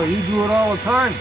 Well, you do it all the time.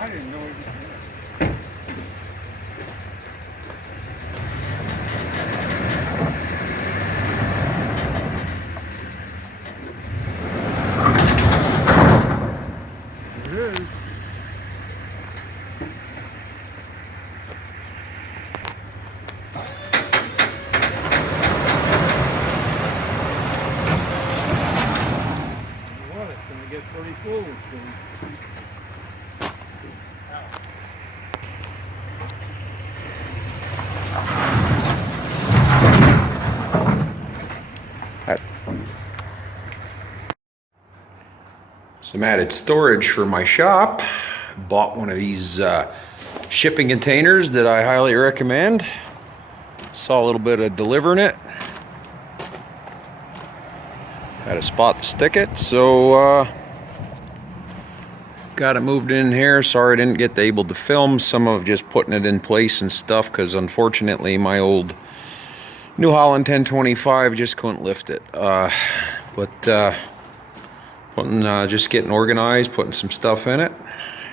I didn't know it was there. There it is. Well, it's going to get pretty full soon. Some added storage for my shop. Bought one of these shipping containers that I highly recommend. Saw a little bit of delivering it. Had a spot to stick it, so got it moved in here. Sorry I didn't get able to film some of just putting it in place and stuff, because unfortunately my old New Holland 1025 just couldn't lift it. Just getting organized, putting some stuff in it.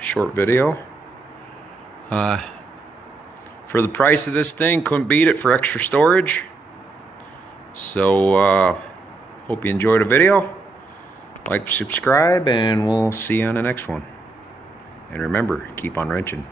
Short video. For the price of this thing, couldn't beat it for extra storage. So hope you enjoyed the video. Like, subscribe, and we'll see you on the next one. And remember, keep on wrenching.